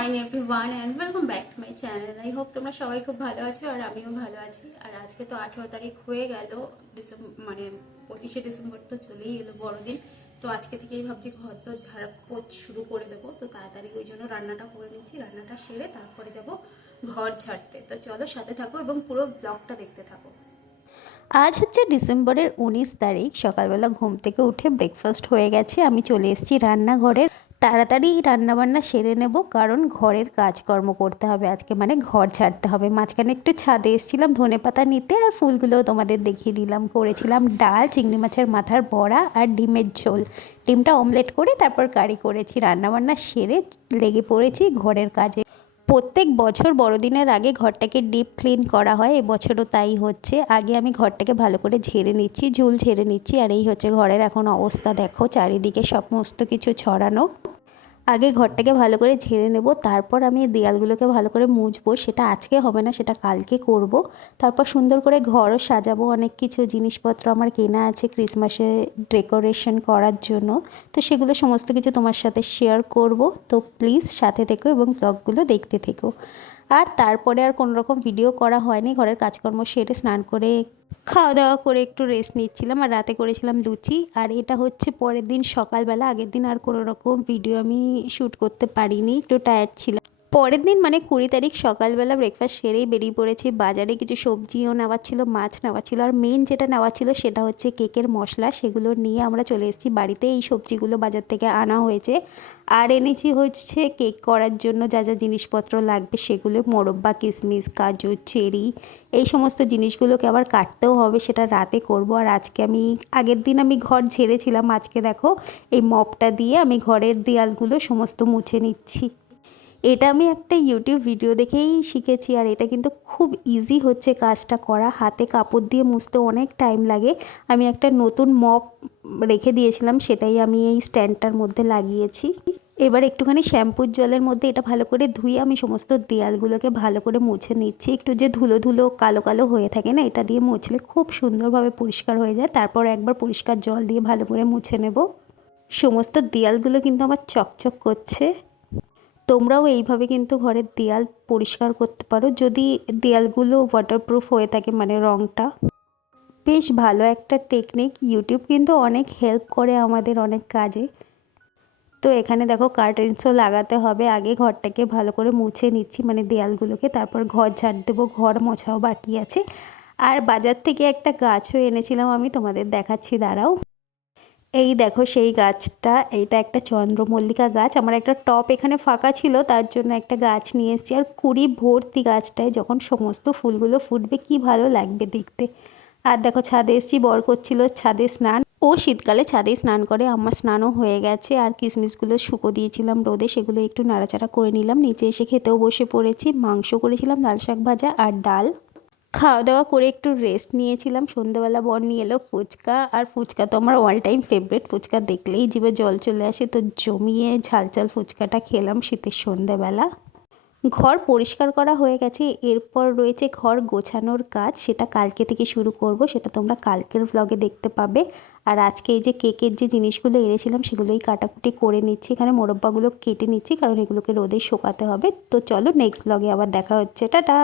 Morning everyone and welcome back to my channel. I hope তোমরা সবাই খুব ভালো আছো আর আমিও ভালো আছি। আর আজকে তো 18 তারিখ হয়ে গেল, মানে 25শে ডিসেম্বর তো চলেই এলো বড়দিন। তো আজকে থেকেই ভাবছি ঘর তো ঝাড়া পোছ শুরু করে দেবো। তো তাড়াতাড়ি ওই জন্য রান্নাটা করে নিচ্ছি, রান্নাটা সেরে তারপরে যাব ঘর ঝাড়তে। তো চলো সাথে থাকো এবং পুরো ব্লগটা দেখতে থাকো। আজ হচ্ছে ডিসেম্বরের 19 তারিখ। সকালবেলা ঘুম থেকে উঠে ব্রেকফাস্ট হয়ে গেছে, আমি চলে এসেছি রান্নাঘরে। তাড়াতাড়ি রান্নাবান্না সেরে নেব, কারণ ঘরের কাজকর্ম করতে হবে আজকে, মানে ঘর ছাড়তে হবে। মাঝখানে একটু ছাদে এসেছিলাম ধনেপাতা নিতে, আর ফুলগুলোও তোমাদের দেখিয়ে দিলাম। করেছিলাম ডাল, চিংড়ি মাছের মাথার বড়া আর ডিমের ঝোল। ডিমটা অমলেট করে তারপর কারি করেছি। রান্নাবান্না সেরে লেগে পড়েছি ঘরের কাজে। প্রত্যেক বছর বড়দিনের আগে ঘরটাকে ডিপ ক্লিন করা হয়, এবছরও তাই হচ্ছে। আগে আমি ঘরটাকে ভালো করে ঝেড়ে নিচ্ছি, ঝুল ঝেড়ে নিচ্ছি। আর এই হচ্ছে ঘরের এখন অবস্থা, দেখো চারিদিকে সমস্ত কিছু ছড়ানো। আগে ঘরটাকে ভালো করে ঝেড়ে নেব, তারপর আমি দেয়ালগুলোকে ভালো করে মুছবো। সেটা আজকে হবে না, সেটা কালকে করব। তারপর সুন্দর করে ঘরও সাজাবো। অনেক কিছু জিনিসপত্র আমার কেনা আছে ক্রিসমাসে ডেকোরেশন করার জন্য, তো সেগুলো সমস্ত কিছু তোমার সাথে শেয়ার করব। তো প্লিজ সাথে থেকো এবং ব্লগগুলো দেখতে থেকো। আর তারপরে আর কোনো রকম ভিডিও করা হয়নি। ঘরের কাজকর্ম সেরে স্নান করে খাওয়া দাওয়া করে একটু রেস্ট নিচ্ছিলাম। আর রাতে করেছিলাম লুচি। আর এটা হচ্ছে পরের দিন সকালবেলা। আগের দিন আর কোনো রকম ভিডিও আমি শ্যুট করতে পারিনি, একটু টায়ার্ড ছিলাম। পরের দিন মানে 20 তারিখ সকালবেলা ব্রেকফাস্ট সেরেই বেরিয়ে পড়েছি বাজারে। কিছু সবজিও নেওয়া ছিল, মাছ নেওয়া ছিল, আর মেন যেটা নেওয়া ছিল সেটা হচ্ছে কেকের মশলা। সেগুলো নিয়ে আমরা চলে এসেছি বাড়িতে। এই সবজিগুলো বাজার থেকে আনা হয়েছে। আর এনেছি হচ্ছে কেক করার জন্য যা যা জিনিসপত্র লাগবে সেগুলো, মোরব্বা, কিশমিশ, কাজু, চেরি, এই সমস্ত জিনিসগুলোকে আবার কাটতেও হবে, সেটা রাতে করব। আর আজকে আগের দিন আমি ঘর ঝেড়েছিলাম, আজকে দেখো এই মপটা দিয়ে আমি ঘরের দেয়ালগুলো সমস্ত মুছে নিচ্ছি। এটা আমি একটা ইউটিউব ভিডিও দেখেই শিখেছি। আর এটা কিন্তু খুব ইজি হচ্ছে কাজটা করা। হাতে কাপড় দিয়ে মুছতে অনেক টাইম লাগে। আমি একটা নতুন মপ রেখে দিয়েছিলাম, সেটাই আমি এই স্ট্যান্ডটার মধ্যে লাগিয়েছি। এবার একটুখানি শ্যাম্পুর জলের মধ্যে এটা ভালো করে ধুয়ে আমি সমস্ত দেয়ালগুলোকে ভালো করে মুছে নিচ্ছি। একটু যে ধুলো ধুলো কালো কালো হয়ে থাকে না, এটা দিয়ে মুছলে খুব সুন্দরভাবে পরিষ্কার হয়ে যায়। তারপর একবার পরিষ্কার জল দিয়ে ভালো করে মুছে নেব। সমস্ত দেয়ালগুলো কিন্তু আমার চকচক করছে। তোমরাও এইভাবে কিন্তু ঘরের দেয়াল পরিষ্কার করতে পারো, যদি দেয়ালগুলো ওয়াটারপ্রুফ হয়ে থাকে, মানে রঙটা। বেশ ভালো একটা টেকনিক। ইউটিউব কিন্তু অনেক হেল্প করে আমাদের অনেক কাজে। তো এখানে দেখো কার্টেন্সও লাগাতে হবে। আগে ঘরটাকে ভালো করে মুছে নিচ্ছি, মানে দেয়ালগুলোকে, তারপর ঘর ঝাড় দেবো। ঘর মোছাও বাকি আছে। আর বাজার থেকে একটা গাছও এনেছিলাম, আমি তোমাদের দেখাচ্ছি, দাঁড়াও। এই দেখো সেই গাছটা, এইটা একটা চন্দ্রমল্লিকা গাছ। আমার একটা টপ এখানে ফাঁকা ছিল, তার জন্য একটা গাছ নিয়ে এসেছি। আর কুড়ি ভর্তি গাছটায়, যখন সমস্ত ফুলগুলো ফুটবে কি ভালো লাগবে দেখতে। আর দেখো ছাদে এসেছি, বর করছিল ছাদে স্নান। ও শীতকালে ছাদেই স্নান করে, আমার স্নানও হয়ে গেছে। আর কিশমিশগুলো শুকো দিয়েছিলাম রোদে, সেগুলো একটু নাড়াচাড়া করে নিলাম। নিচে এসে খেতেও বসে পড়েছি। মাংস করেছিলাম, লাল শাক ভাজা আর ডাল। খাওয়া দাওয়া করে একটু রেস্ট নিয়েছিলাম। সন্ধ্যাবেলা বর নিয়ে এলো ফুচকা। আর ফুচকা তো আমার অল টাইম ফেভারিট। ফুচকা দেখলেই জিভে জল চলে আসে, তো জমিয়ে ঝাল ঝাল ফুচকাটা খেলাম শীতের সন্ধ্যাবেলা। ঘর পরিষ্কার করা হয়ে গেছে, এরপর রয়েছে ঘর গোছানোর কাজ। সেটা কালকে থেকে শুরু করব, সেটা তোমরা কালকের ব্লগে দেখতে পাবে। আর আজকে এই যে কেকের যে জিনিসগুলো এনেছিলাম সেগুলোই কাটাকুটি করে নিচ্ছি। এখানে মোরব্বাগুলো কেটে নিচ্ছি, কারণ এগুলোকে রোদে শুকাতে হবে। তো চলো নেক্সট ব্লগে আবার দেখা হচ্ছে, টাটা।